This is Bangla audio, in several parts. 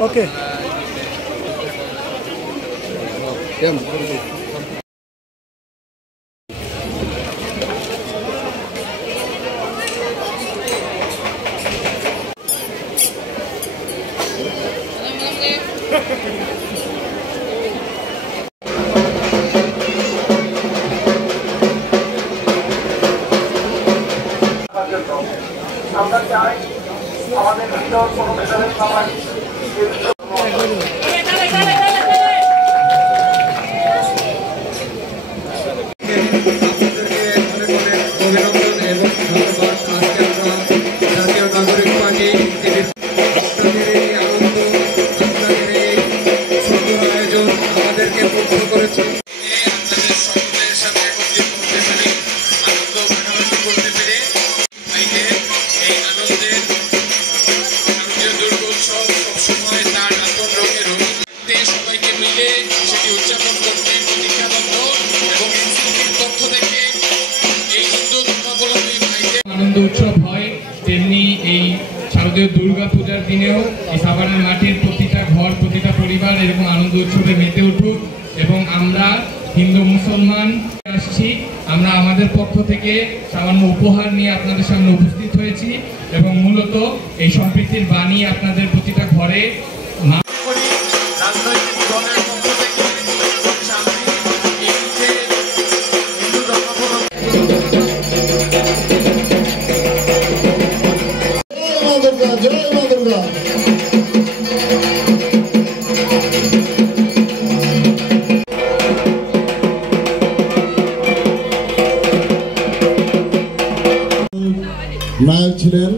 Okay. আমরা চাই আমাদের ভিতর কোনো মেধাবী সমাজ আনন্দ উৎসব হয়, তেমনি এই শারদীয় দুর্গা পূজার দিনেও এই সাভারের মাটির প্রতিটা ঘর, প্রতিটা পরিবার এরকম আনন্দ উৎসবে মেতে উঠুক। এবং আমরা হিন্দু মুসলমান আসছি, আমরা আমাদের পক্ষ থেকে সামান্য উপহার নিয়ে আপনাদের সামনে উপস্থিত হয়েছি এবং মূলত এই সম্প্রীতির বাণী আপনাদের প্রতিটা ঘরে নায়ক ছিলেন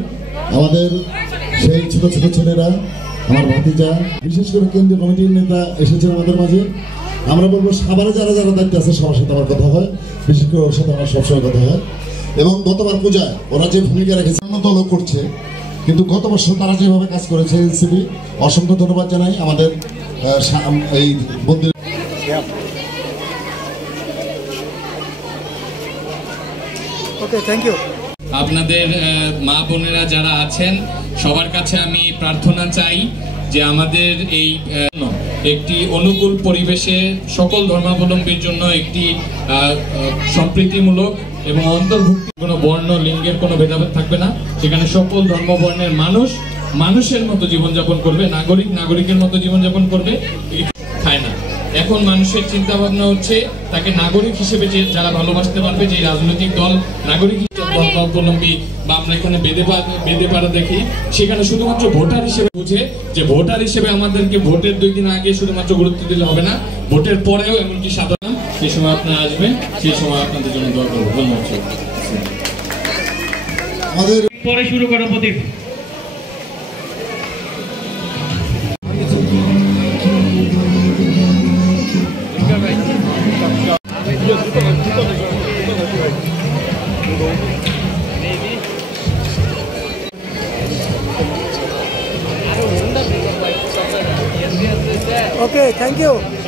আমাদের সেই ছোট ছোট ছেলেরা, আমার ভাতিজা, বিশেষ করে কেন্দ্রীয় কমিটির নেতা এসেছেন আমাদের মাঝে। আমরা বলবো সাভারে যারা যারা দায়িত্বে আছে সবার সাথে আমার কথা হয়, বিশেষ করে ওর সাথে আমার সবসময় কথা হয়। এবং গতবার পূজায় ওরা যে ভূমিকা রেখেছে অন্য দলও করছে, কিন্তু গত বছর তারা যেভাবে কাজ করেছে এনসিপি, অসংখ্য ধন্যবাদ জানাই আমাদের এই মন্দির। ওকে, থ্যাংক ইউ। আপনাদের মা বোনেরা যারা আছেন সবার কাছে আমি প্রার্থনা চাই যে আমাদের এই একটি অনুকূল পরিবেশে সকল ধর্মাবলম্বীর জন্য একটি সম্প্রীতিমূলক এবং অন্তর্ভুক্তি, কোনো বর্ণ লিঙ্গের কোনো ভেদাভেদ থাকবে না। সেখানে সকল ধর্ম বর্ণের মানুষ মানুষের মতো জীবনযাপন করবে, নাগরিক নাগরিকের মতো জীবনযাপন করবে, খায় না। এখন মানুষের চিন্তা ভাবনা হচ্ছে তাকে নাগরিক হিসেবে যে যারা ভালোবাসতে পারবে, যে রাজনৈতিক দল নাগরিক ধর্মাবলম্বী বা আমরা এখানে বেদে পাড়া দেখি, সেখানে শুধুমাত্র ভোটার হিসেবে বুঝে যে ভোটার হিসেবে আমাদেরকে ভোটের 2 দিন আগে শুধুমাত্র গুরুত্ব দিলে হবে না, ভোটের পরেও এমনকি সাধারণ সেই সময় আপনারা আসবেন, সেই সময় আপনাদের জন্য দোয়া করবো। ধন্যবাদ। আমাদের পরে শুরু করো প্রদীপ। Okay, thank you.